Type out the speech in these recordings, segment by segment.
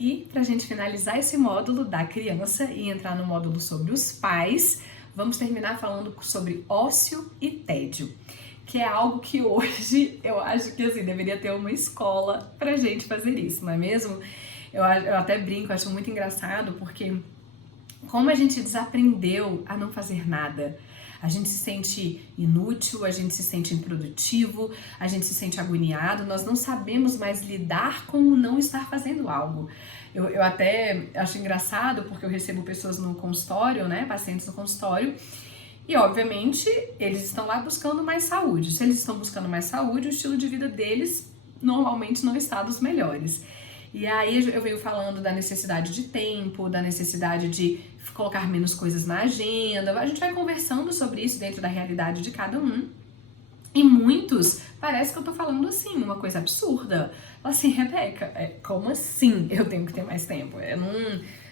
E para a gente finalizar esse módulo da criança e entrar no módulo sobre os pais, vamos terminar falando sobre ócio e tédio, que é algo que hoje eu acho que assim, deveria ter uma escola pra gente fazer isso, não é mesmo? Eu até brinco, acho muito engraçado, porque como a gente desaprendeu a não fazer nada. A gente se sente inútil, a gente se sente improdutivo, a gente se sente agoniado, nós não sabemos mais lidar com o não estar fazendo algo. Eu até acho engraçado, porque eu recebo pessoas no consultório, né, pacientes no consultório, e obviamente eles estão lá buscando mais saúde. Se eles estão buscando mais saúde, o estilo de vida deles normalmente não está dos melhores. E aí eu venho falando da necessidade de tempo, da necessidade de colocar menos coisas na agenda. A gente vai conversando sobre isso dentro da realidade de cada um. E muitos, parece que eu tô falando assim, uma coisa absurda. Assim, Rebeca, como assim eu tenho que ter mais tempo?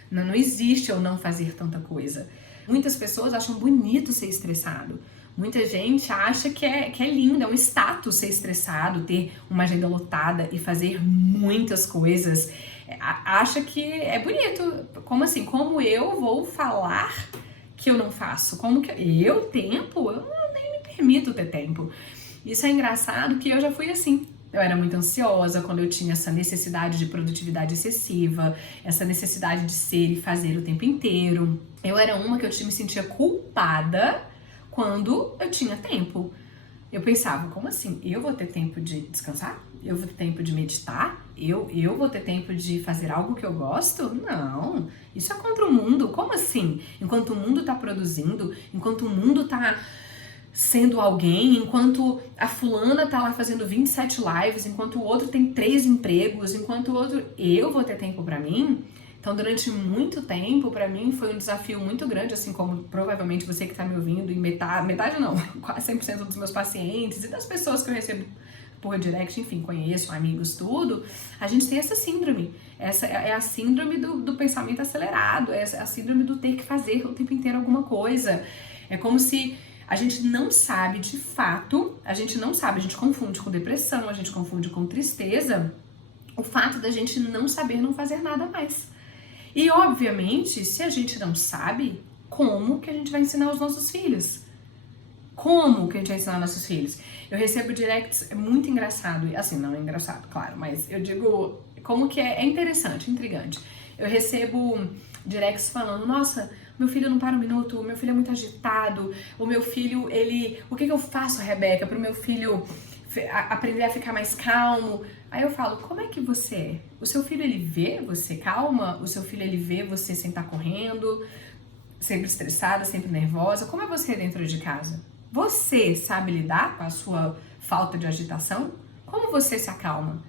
Não existe eu não fazer tanta coisa. Muitas pessoas acham bonito ser estressado. Muita gente acha que é lindo, é um status ser estressado, ter uma agenda lotada e fazer muitas coisas. Acha que é bonito. Como assim? Como eu vou falar que eu não faço? Como que tempo? Eu nem me permito ter tempo. Isso é engraçado que eu já fui assim. Eu era muito ansiosa quando eu tinha essa necessidade de produtividade excessiva, essa necessidade de ser e fazer o tempo inteiro. Eu era uma que eu me sentia culpada quando eu tinha tempo. Eu pensava, como assim? Eu vou ter tempo de descansar? Eu vou ter tempo de meditar? Eu vou ter tempo de fazer algo que eu gosto? Não, isso é contra o mundo. Como assim? Enquanto o mundo tá produzindo, enquanto o mundo tá sendo alguém, enquanto a fulana tá lá fazendo 27 lives, enquanto o outro tem 3 empregos, enquanto o outro... Eu vou ter tempo pra mim? Então, durante muito tempo, pra mim, foi um desafio muito grande, assim como provavelmente você que tá me ouvindo, e metade não, quase 100% dos meus pacientes e das pessoas que eu recebo por direct, enfim, conheço, amigos, tudo, a gente tem essa síndrome. Essa é a síndrome do pensamento acelerado, essa é a síndrome do ter que fazer o tempo inteiro alguma coisa. É como se a gente não sabe de fato, a gente confunde com depressão, a gente confunde com tristeza, o fato da gente não saber não fazer nada mais. E, obviamente, se a gente não sabe, como que a gente vai ensinar os nossos filhos? Como que a gente vai ensinar nossos filhos? Eu recebo directs, é muito engraçado, assim, não é engraçado, claro, mas eu digo como que é interessante, intrigante. Eu recebo directs falando, nossa, meu filho não para um minuto, o meu filho é muito agitado, o meu filho, o que eu faço, Rebeca, para o meu filho aprender a ficar mais calmo? Aí eu falo, como é que você é? O seu filho, ele vê você calma? O seu filho, ele vê você sem estar correndo, sempre estressada, sempre nervosa? Como é você dentro de casa? Você sabe lidar com a sua falta de agitação? Como você se acalma?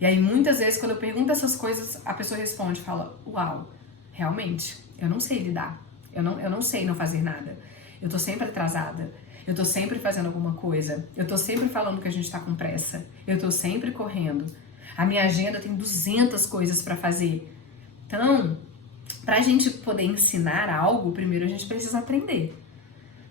E aí muitas vezes quando eu pergunto essas coisas, a pessoa responde, fala, uau, realmente, eu não sei lidar. Eu não sei não fazer nada. Eu tô sempre atrasada. Eu tô sempre fazendo alguma coisa. Eu tô sempre falando que a gente tá com pressa. Eu tô sempre correndo. A minha agenda tem 200 coisas pra fazer. Então, pra gente poder ensinar algo, primeiro a gente precisa aprender.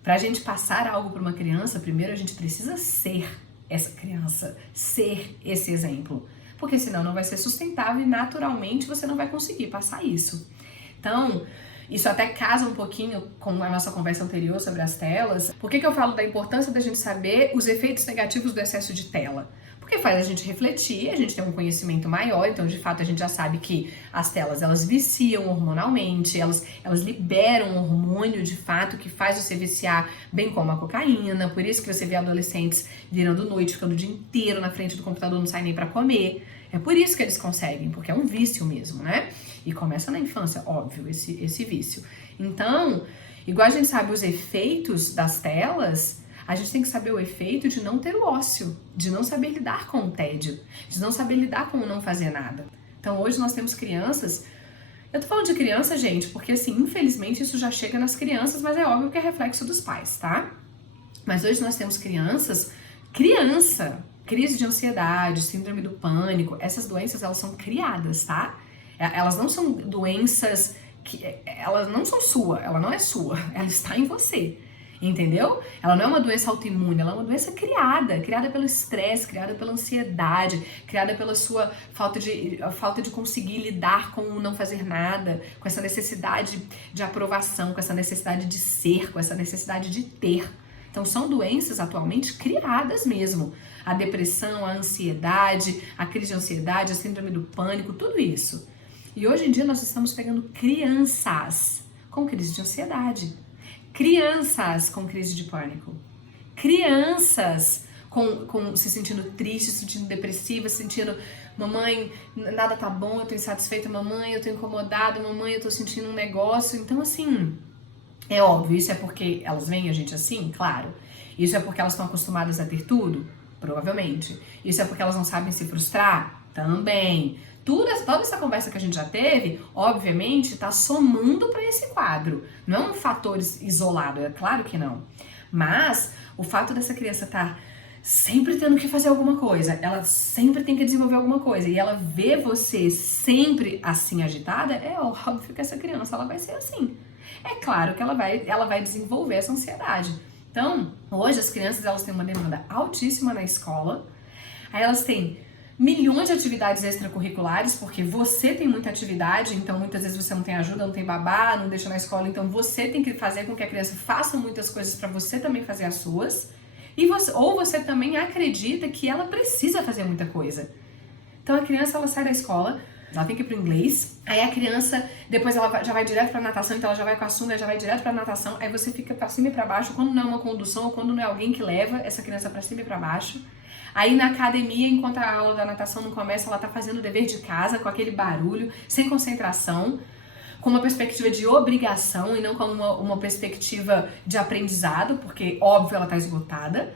Pra gente passar algo pra uma criança, primeiro a gente precisa ser essa criança, ser esse exemplo. Porque senão não vai ser sustentável e naturalmente você não vai conseguir passar isso. Então, isso até casa um pouquinho com a nossa conversa anterior sobre as telas. Por que eu falo da importância da gente saber os efeitos negativos do excesso de tela? Porque faz a gente refletir, a gente tem um conhecimento maior, então de fato a gente já sabe que as telas, elas viciam hormonalmente, elas liberam um hormônio de fato que faz você viciar, bem como a cocaína. Por isso que você vê adolescentes virando noite, ficando o dia inteiro na frente do computador, não sai nem pra comer. É por isso que eles conseguem, porque é um vício mesmo, né? E começa na infância, óbvio, esse vício. Então, igual a gente sabe os efeitos das telas, a gente tem que saber o efeito de não ter o ócio, de não saber lidar com o tédio, de não saber lidar com o não fazer nada. Então, hoje nós temos crianças... Eu tô falando de criança, gente, porque assim, infelizmente isso já chega nas crianças, mas é óbvio que é reflexo dos pais, tá? Mas hoje nós temos criança, crise de ansiedade, síndrome do pânico, essas doenças, elas são criadas, tá? Elas não são doenças elas não são ela não é sua, ela está em você. entendeu? Ela não é uma doença autoimune, ela é uma doença criada pelo estresse, criada pela ansiedade, criada pela sua falta de conseguir lidar com o não fazer nada, com essa necessidade de aprovação, com essa necessidade de ser, com essa necessidade de ter. Então são doenças atualmente criadas mesmo. A depressão, a ansiedade, a crise de ansiedade, a síndrome do pânico, tudo isso. E hoje em dia nós estamos pegando crianças com crise de ansiedade, crianças com crise de pânico, crianças se sentindo tristes, se sentindo depressivas, se sentindo, mamãe, nada tá bom, eu tô insatisfeita, mamãe, eu tô incomodada, mamãe, eu tô sentindo um negócio. Então assim, é óbvio, isso é porque elas veem a gente assim? Claro. Isso é porque elas estão acostumadas a ter tudo? Provavelmente. Isso é porque elas não sabem se frustrar? Também. Toda essa conversa que a gente já teve, obviamente, está somando para esse quadro. Não é um fator isolado, é claro que não. Mas o fato dessa criança estar sempre tendo que fazer alguma coisa, ela sempre tem que desenvolver alguma coisa, e ela vê você sempre assim agitada, é óbvio que essa criança ela vai ser assim. É claro que ela vai desenvolver essa ansiedade. Então, hoje as crianças elas têm uma demanda altíssima na escola, aí elas têm milhões de atividades extracurriculares, porque você tem muita atividade, então muitas vezes você não tem ajuda, não tem babá, não deixa na escola, então você tem que fazer com que a criança faça muitas coisas para você também fazer as suas, ou você também acredita que ela precisa fazer muita coisa. Então a criança ela sai da escola, ela tem que ir pro inglês, aí a criança, depois ela já vai direto pra natação, então ela já vai com a sunga, já vai direto pra natação, aí você fica pra cima e pra baixo, quando não é uma condução ou quando não é alguém que leva essa criança pra cima e pra baixo. Aí na academia, enquanto a aula da natação não começa, ela tá fazendo o dever de casa, com aquele barulho, sem concentração, com uma perspectiva de obrigação e não com uma perspectiva de aprendizado, porque óbvio ela tá esgotada.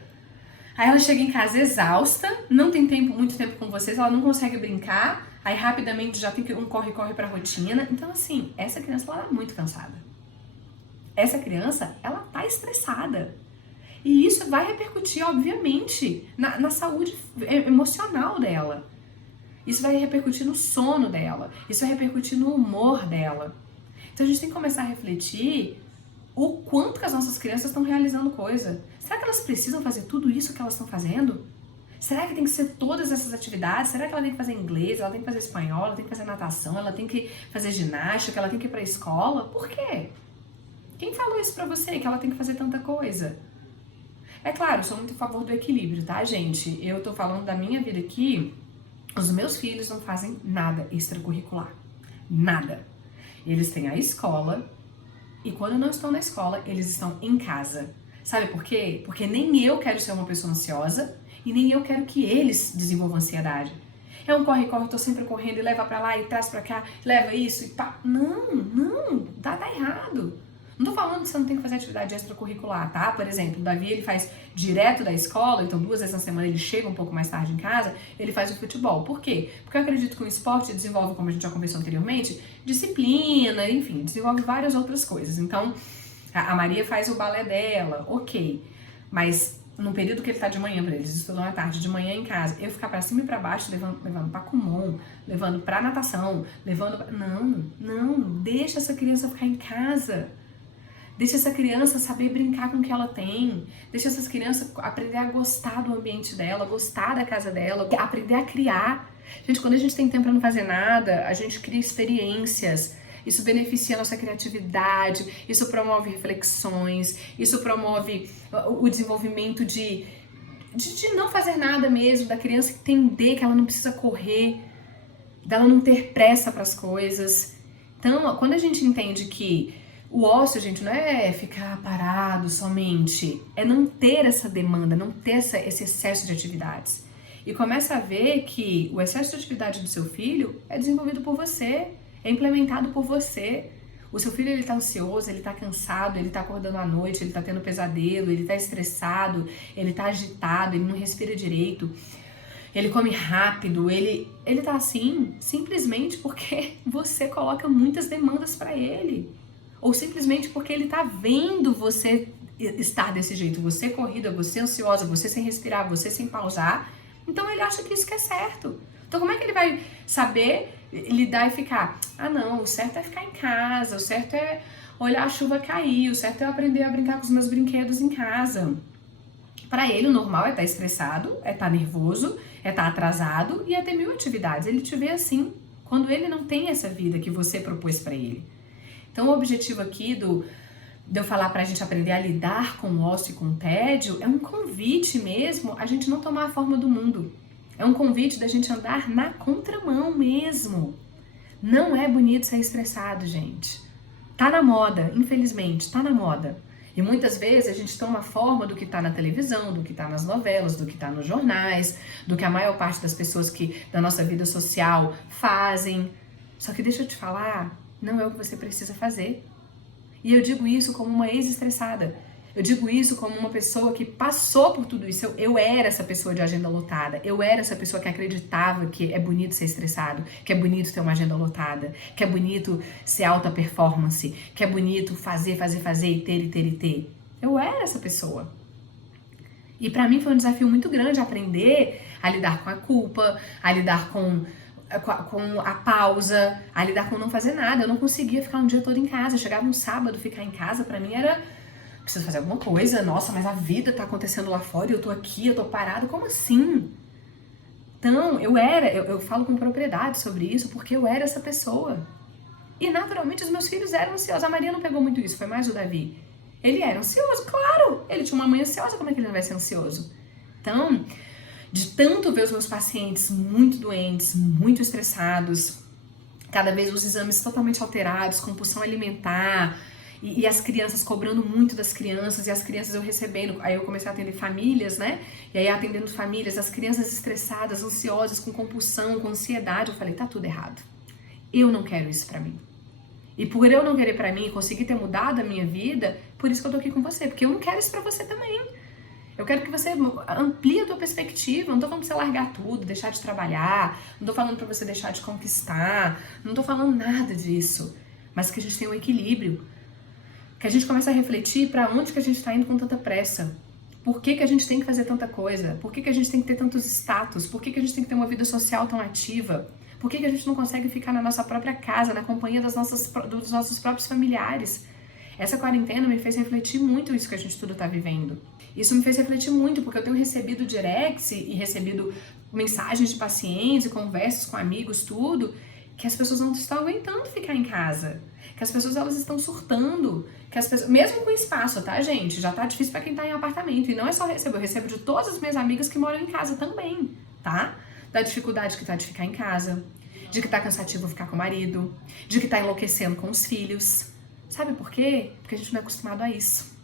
Aí ela chega em casa exausta, não tem muito tempo com vocês, ela não consegue brincar, aí rapidamente já tem que um corre-corre pra rotina. Então assim, essa criança ela tá muito cansada. Essa criança, ela tá estressada. E isso vai repercutir, obviamente, na saúde emocional dela. Isso vai repercutir no sono dela. Isso vai repercutir no humor dela. Então a gente tem que começar a refletir o quanto que as nossas crianças estão realizando coisa. Será que elas precisam fazer tudo isso que elas estão fazendo? Será que tem que ser todas essas atividades? Será que ela tem que fazer inglês, ela tem que fazer espanhol, ela tem que fazer natação, ela tem que fazer ginástica, ela tem que ir pra escola? Por quê? Quem falou isso pra você, que ela tem que fazer tanta coisa? É claro, eu sou muito a favor do equilíbrio, tá, gente? Eu tô falando da minha vida aqui, os meus filhos não fazem nada extracurricular. Nada. Eles têm a escola e quando não estão na escola, eles estão em casa. Sabe por quê? Porque nem eu quero ser uma pessoa ansiosa e nem eu quero que eles desenvolvam ansiedade. É um corre-corre, tô sempre correndo e leva pra lá e traz pra cá, leva isso e pá. Não, tá errado. Não tô falando que você não tem que fazer atividade extracurricular, tá? Por exemplo, o Davi, ele faz direto da escola, então 2 vezes na semana ele chega um pouco mais tarde em casa, ele faz o futebol. Por quê? Porque eu acredito que o esporte desenvolve, como a gente já conversou anteriormente, disciplina, enfim, desenvolve várias outras coisas. Então, a Maria faz o balé dela, ok. Mas no período que ele tá de manhã, pra eles estudam à tarde, de manhã em casa, eu ficar pra cima e pra baixo, levando pra Kumon, levando pra natação, Não, deixa essa criança ficar em casa. Deixa essa criança saber brincar com o que ela tem. Deixa essas crianças aprender a gostar do ambiente dela, gostar da casa dela, aprender a criar. Gente, quando a gente tem tempo para não fazer nada, a gente cria experiências. Isso beneficia a nossa criatividade, isso promove reflexões, isso promove o desenvolvimento de não fazer nada mesmo, da criança entender que ela não precisa correr, dela não ter pressa para as coisas. Então, quando a gente entende que o ócio, gente, não é ficar parado somente, é não ter essa demanda, não ter esse excesso de atividades. E começa a ver que o excesso de atividade do seu filho é desenvolvido por você, é implementado por você. O seu filho, ele tá ansioso, ele tá cansado, ele tá acordando à noite, ele tá tendo pesadelo, ele tá estressado, ele tá agitado, ele não respira direito, ele come rápido, ele tá assim simplesmente porque você coloca muitas demandas para ele. Ou simplesmente porque ele tá vendo você estar desse jeito, você corrida, você ansiosa, você sem respirar, você sem pausar, então ele acha que isso que é certo. Então como é que ele vai saber lidar e ficar, não, o certo é ficar em casa, o certo é olhar a chuva cair, o certo é eu aprender a brincar com os meus brinquedos em casa. Para ele, o normal é estar estressado, é estar nervoso, é estar atrasado e é ter 1000 atividades. Ele te vê assim, quando ele não tem essa vida que você propôs para ele. Então, o objetivo aqui de eu falar pra gente aprender a lidar com o ócio e com o tédio é um convite mesmo a gente não tomar a forma do mundo. É um convite da gente andar na contramão mesmo. Não é bonito ser estressado, gente. Tá na moda, infelizmente, tá na moda. E muitas vezes a gente toma a forma do que tá na televisão, do que tá nas novelas, do que tá nos jornais, do que a maior parte das pessoas da nossa vida social fazem. Só que deixa eu te falar, não é o que você precisa fazer. E eu digo isso como uma ex-estressada. Eu digo isso como uma pessoa que passou por tudo isso. Eu era essa pessoa de agenda lotada. Eu era essa pessoa que acreditava que é bonito ser estressado, que é bonito ter uma agenda lotada, que é bonito ser alta performance, que é bonito fazer e ter. Eu era essa pessoa. E pra mim foi um desafio muito grande aprender a lidar com a culpa, a lidar com a pausa, a lidar com não fazer nada. Eu não conseguia ficar um dia todo em casa. Chegava um sábado, ficar em casa pra mim era... Preciso fazer alguma coisa, nossa, mas a vida tá acontecendo lá fora e eu tô aqui, eu tô parado, como assim? Então, eu falo com propriedade sobre isso porque eu era essa pessoa. E naturalmente os meus filhos eram ansiosos. A Maria não pegou muito isso, foi mais o Davi. Ele era ansioso, claro, ele tinha uma mãe ansiosa, como é que ele não vai ser ansioso? Então, de tanto ver os meus pacientes muito doentes, muito estressados, cada vez os exames totalmente alterados, compulsão alimentar, e as crianças cobrando muito das crianças, e as crianças eu recebendo, aí eu comecei a atender famílias, né? E aí atendendo famílias, as crianças estressadas, ansiosas, com compulsão, com ansiedade, eu falei, tá tudo errado. Eu não quero isso pra mim. E por eu não querer pra mim e conseguir ter mudado a minha vida, por isso que eu tô aqui com você, porque eu não quero isso pra você também. Eu quero que você amplie a tua perspectiva, não tô falando pra você largar tudo, deixar de trabalhar, não tô falando pra você deixar de conquistar, não tô falando nada disso, mas que a gente tenha um equilíbrio. Que a gente começa a refletir para onde que a gente está indo com tanta pressa. Por que que a gente tem que fazer tanta coisa? Por que que a gente tem que ter tantos status? Por que que a gente tem que ter uma vida social tão ativa? Por que que a gente não consegue ficar na nossa própria casa, na companhia dos nossos próprios familiares? Essa quarentena me fez refletir muito isso que a gente tudo está vivendo. Isso me fez refletir muito, porque eu tenho recebido directs e recebido mensagens de pacientes e conversas com amigos, tudo, que as pessoas não estão aguentando ficar em casa. Que as pessoas elas estão surtando, que as pessoas, mesmo com espaço, tá, gente? Já tá difícil pra quem tá em apartamento. E não é só receber, eu recebo de todas as minhas amigas que moram em casa também, tá? Da dificuldade que tá de ficar em casa, de que tá cansativo ficar com o marido, de que tá enlouquecendo com os filhos. Sabe por quê? Porque a gente não é acostumado a isso.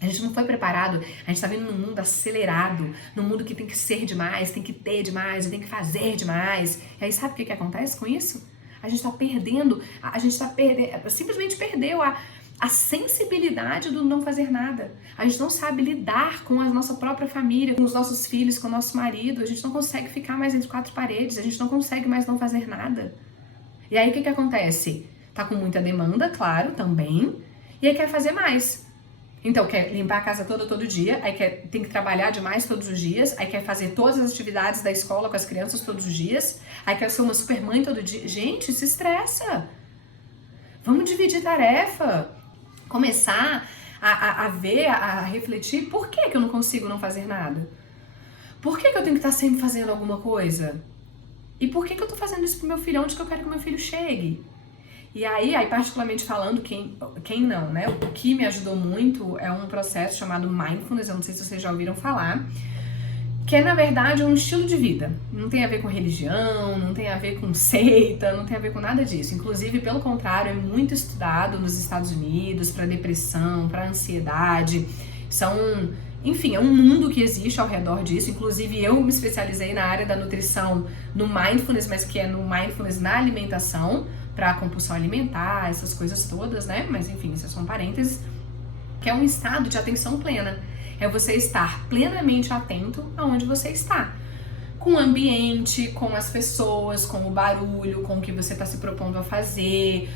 A gente não foi preparado, a gente tá vendo num mundo acelerado, num mundo que tem que ser demais, tem que ter demais, tem que fazer demais. E aí sabe o que acontece com isso? A gente simplesmente perdeu a sensibilidade do não fazer nada. A gente não sabe lidar com a nossa própria família, com os nossos filhos, com o nosso marido. A gente não consegue ficar mais entre 4 paredes, a gente não consegue mais não fazer nada. E aí o que acontece? Tá com muita demanda, claro, também, e aí quer fazer mais. Então quer limpar a casa toda todo dia, aí tem que trabalhar demais todos os dias, aí quer fazer todas as atividades da escola com as crianças todos os dias, aí quer ser uma super mãe todo dia. Gente, se estressa. Vamos dividir tarefa. Começar a ver, a refletir, por que eu não consigo não fazer nada? Por que eu tenho que estar sempre fazendo alguma coisa? E por que eu tô fazendo isso pro meu filho? Onde que eu quero que o meu filho chegue? E aí particularmente falando, quem não, né? O que me ajudou muito é um processo chamado Mindfulness, eu não sei se vocês já ouviram falar, que é, na verdade, um estilo de vida. Não tem a ver com religião, não tem a ver com seita, não tem a ver com nada disso. Inclusive, pelo contrário, é muito estudado nos Estados Unidos para depressão, para ansiedade. Enfim, é um mundo que existe ao redor disso. Inclusive, eu me especializei na área da nutrição no Mindfulness, mas que é no Mindfulness na alimentação, para compulsão alimentar, essas coisas todas, né? Mas enfim, isso é só um parênteses, que é um estado de atenção plena. É você estar plenamente atento aonde você está. Com o ambiente, com as pessoas, com o barulho, com o que você está se propondo a fazer,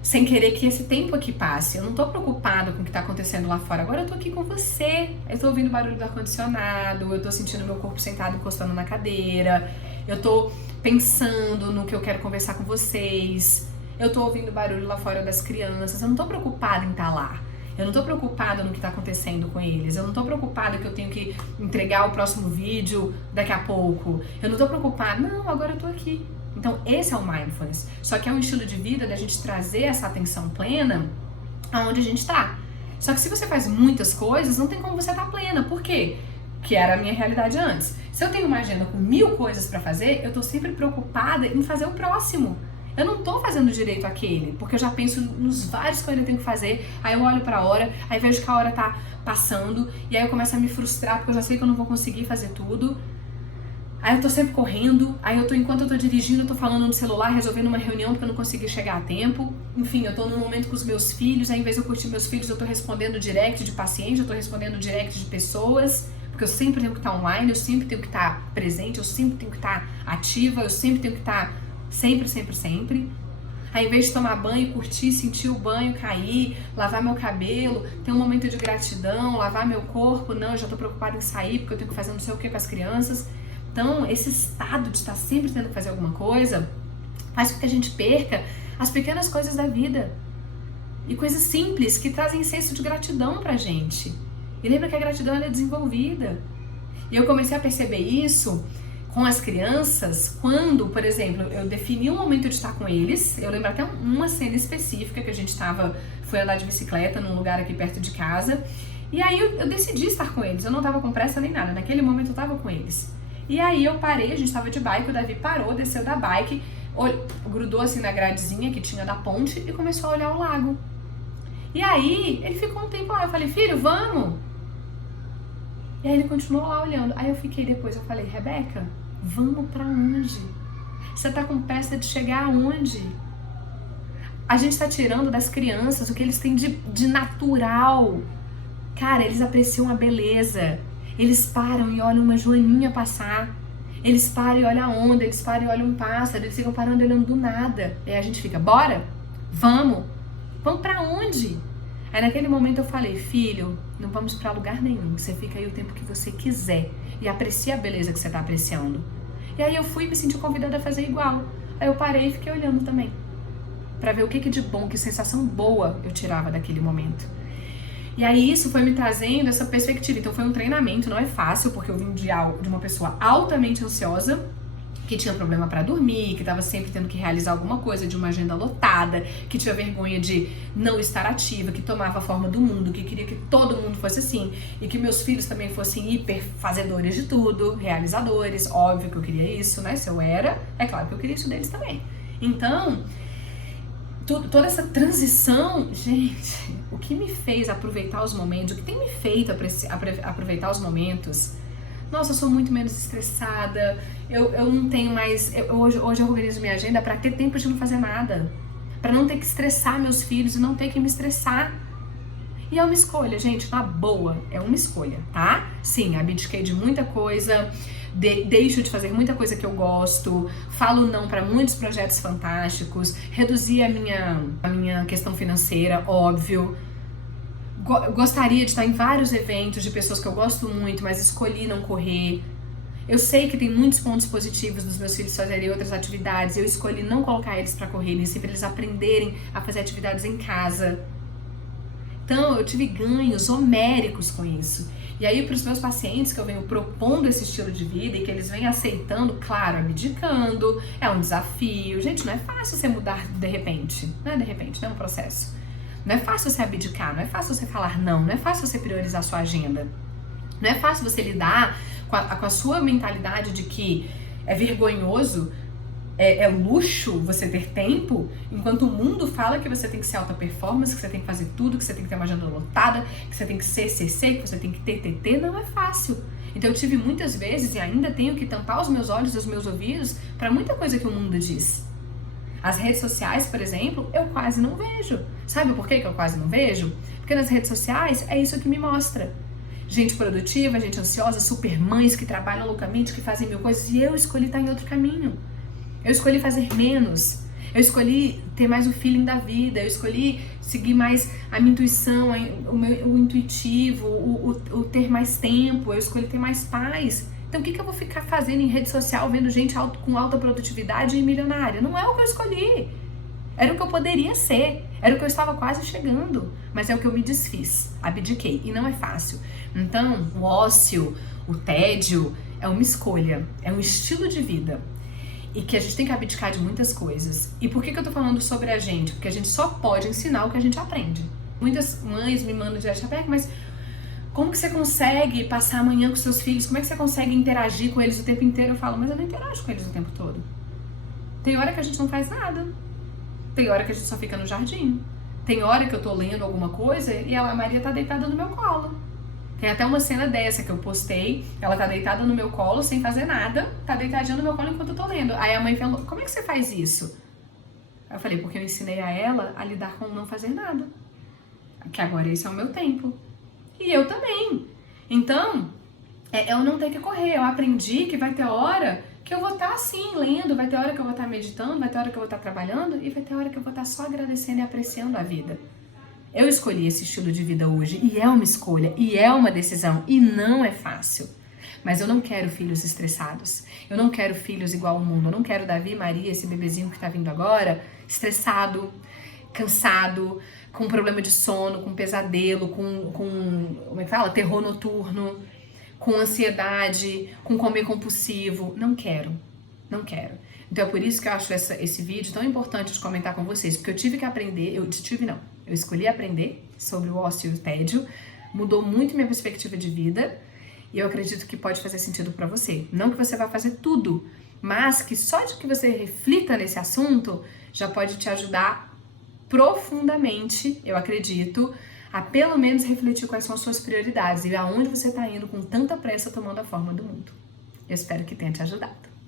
sem querer que esse tempo aqui passe. Eu não tô preocupada com o que tá acontecendo lá fora. Agora eu tô aqui com você. Eu tô ouvindo o barulho do ar-condicionado, eu tô sentindo meu corpo sentado encostando na cadeira, eu tô pensando no que eu quero conversar com vocês. eu tô ouvindo barulho lá fora das crianças, eu não tô preocupada em estar lá. Eu não tô preocupada no que tá acontecendo com eles. Eu não tô preocupada que eu tenho que entregar o próximo vídeo daqui a pouco. Eu não tô preocupada. Não, agora eu tô aqui. Então, esse é o mindfulness. Só que é um estilo de vida da gente trazer essa atenção plena aonde a gente tá. Só que se você faz muitas coisas, não tem como você estar plena. Por quê? Que era a minha realidade antes. Se eu tenho uma agenda com 1000 coisas pra fazer, eu tô sempre preocupada em fazer o próximo. Eu não tô fazendo direito àquele, porque eu já penso nos vários que eu ainda tenho que fazer, aí eu olho pra hora, aí vejo que a hora tá passando, e aí eu começo a me frustrar, porque eu já sei que eu não vou conseguir fazer tudo. Aí eu tô sempre correndo, aí enquanto eu tô dirigindo, eu tô falando no celular, resolvendo uma reunião porque eu não consegui chegar a tempo. Enfim, eu tô num momento com os meus filhos, aí ao invés de eu curtir meus filhos, eu tô respondendo direct de paciente, eu tô respondendo direct de pessoas, porque eu sempre tenho que estar online, eu sempre tenho que estar presente, eu sempre tenho que estar ativa, eu sempre tenho que estar sempre. Aí, ao invés de tomar banho, curtir, sentir o banho cair, lavar meu cabelo, ter um momento de gratidão, lavar meu corpo, não, eu já tô preocupada em sair porque eu tenho que fazer não sei o que com as crianças. Então, esse estado de estar sempre tendo que fazer alguma coisa faz com que a gente perca as pequenas coisas da vida. E coisas simples que trazem senso de gratidão pra gente. E lembra que a gratidão ela é desenvolvida. E eu comecei a perceber isso com as crianças quando, por exemplo, eu defini um momento de estar com eles. Eu lembro até uma cena específica que a gente foi andar de bicicleta num lugar aqui perto de casa. E aí eu decidi estar com eles. Eu não tava com pressa nem nada. Naquele momento eu tava com eles. E aí eu parei, a gente tava de bike, o Davi parou, desceu da bike, grudou assim na gradezinha que tinha da ponte e começou a olhar o lago. E aí ele ficou um tempo lá, eu falei, filho, vamos! E aí ele continuou lá olhando. Aí eu fiquei depois, eu falei, Rebeca, vamos pra onde? Você tá com pressa de chegar aonde? A gente tá tirando das crianças o que eles têm de natural. Cara, eles apreciam a beleza. Eles param e olham uma joaninha passar. Eles param e olham a onda, eles param e olham um pássaro, eles ficam parando e olhando do nada. E aí a gente fica, bora? Vamos? Vamos pra onde? Aí naquele momento eu falei, filho, não vamos pra lugar nenhum. Você fica aí o tempo que você quiser e aprecia a beleza que você tá apreciando. E aí eu fui e me senti convidada a fazer igual. Aí eu parei e fiquei olhando também. Pra ver o que de bom, que sensação boa eu tirava daquele momento. E aí isso foi me trazendo essa perspectiva. Então foi um treinamento, não é fácil, porque eu vim de uma pessoa altamente ansiosa, que tinha problema pra dormir, que tava sempre tendo que realizar alguma coisa, de uma agenda lotada, que tinha vergonha de não estar ativa, que tomava a forma do mundo, que queria que todo mundo fosse assim, e que meus filhos também fossem hiper fazedores de tudo, realizadores, óbvio que eu queria isso, né? Se eu era, é claro que eu queria isso deles também. Então, toda essa transição, gente, o que me fez aproveitar os momentos, o que tem me feito aproveitar os momentos, nossa, eu sou muito menos estressada, eu não tenho mais, hoje eu organizo minha agenda para ter tempo de não fazer nada, para não ter que estressar meus filhos e não ter que me estressar. E é uma escolha, gente, na boa, é uma escolha, tá? Sim, abdiquei de muita coisa, deixo de fazer muita coisa que eu gosto, falo não para muitos projetos fantásticos, reduzi a minha questão financeira, óbvio. Gostaria de estar em vários eventos de pessoas que eu gosto muito, mas escolhi não correr. Eu sei que tem muitos pontos positivos dos meus filhos fazerem outras atividades, eu escolhi não colocar eles para correrem, sempre eles aprenderem a fazer atividades em casa. Então, eu tive ganhos homéricos com isso. E aí, para os meus pacientes que eu venho propondo esse estilo de vida e que eles vêm aceitando, claro, abdicando, é um desafio. Gente, não é fácil você mudar de repente. Não é de repente, não é um processo. Não é fácil você abdicar, não é fácil você falar não é fácil você priorizar a sua agenda. Não é fácil você lidar com a sua mentalidade de que é vergonhoso, é luxo você ter tempo, enquanto o mundo fala que você tem que ser alta performance, que você tem que fazer tudo, que você tem que ter uma agenda lotada, que você tem que ser CC, que você tem que ter TT, não é fácil. Então eu tive muitas vezes e ainda tenho que tampar os meus olhos e os meus ouvidos para muita coisa que o mundo diz. As redes sociais, por exemplo, eu quase não vejo. Sabe por que eu quase não vejo? Porque nas redes sociais é isso que me mostra. Gente produtiva, gente ansiosa, super mães que trabalham loucamente, que fazem mil coisas, e eu escolhi estar em outro caminho. Eu escolhi fazer menos. Eu escolhi ter mais o feeling da vida. Eu escolhi seguir mais a minha intuição, o intuitivo, o ter mais tempo. Eu escolhi ter mais paz. Então, o que eu vou ficar fazendo em rede social, vendo gente com alta produtividade e milionária? Não é o que eu escolhi. Era o que eu poderia ser, era o que eu estava quase chegando, mas é o que eu me desfiz, abdiquei, e não é fácil. Então, o ócio, o tédio, é uma escolha, é um estilo de vida, e que a gente tem que abdicar de muitas coisas. E por que eu tô falando sobre a gente? Porque a gente só pode ensinar o que a gente aprende. Muitas mães me mandam direto, mas como que você consegue passar a manhã com seus filhos? Como é que você consegue interagir com eles o tempo inteiro? Eu falo, mas eu não interajo com eles o tempo todo. Tem hora que a gente não faz nada. Tem hora que a gente só fica no jardim. Tem hora que eu tô lendo alguma coisa e a Maria tá deitada no meu colo. Tem até uma cena dessa que eu postei, ela tá deitada no meu colo sem fazer nada, tá deitadinha no meu colo enquanto eu tô lendo. Aí a mãe falou, como é que você faz isso? Aí eu falei, porque eu ensinei a ela a lidar com não fazer nada. Que agora esse é o meu tempo. E eu também. Então, eu não tenho que correr. Eu aprendi que vai ter hora que eu vou estar assim, lendo, vai ter hora que eu vou estar meditando, vai ter hora que eu vou estar trabalhando e vai ter hora que eu vou estar só agradecendo e apreciando a vida. Eu escolhi esse estilo de vida hoje e é uma escolha, e é uma decisão, e não é fácil. Mas eu não quero filhos estressados. Eu não quero filhos igual ao mundo. Eu não quero Davi e Maria, esse bebezinho que tá vindo agora, estressado, cansado, com problema de sono, com pesadelo, com como é que fala? Terror noturno, com ansiedade, com comer compulsivo. Não quero. Não quero. Então é por isso que eu acho esse vídeo tão importante de comentar com vocês, porque eu tive que aprender, eu escolhi aprender sobre o ócio e o tédio, mudou muito minha perspectiva de vida, e eu acredito que pode fazer sentido pra você. Não que você vá fazer tudo, mas que só de que você reflita nesse assunto já pode te ajudar profundamente, eu acredito, a pelo menos refletir quais são as suas prioridades e aonde você está indo com tanta pressa tomando a forma do mundo. Eu espero que tenha te ajudado.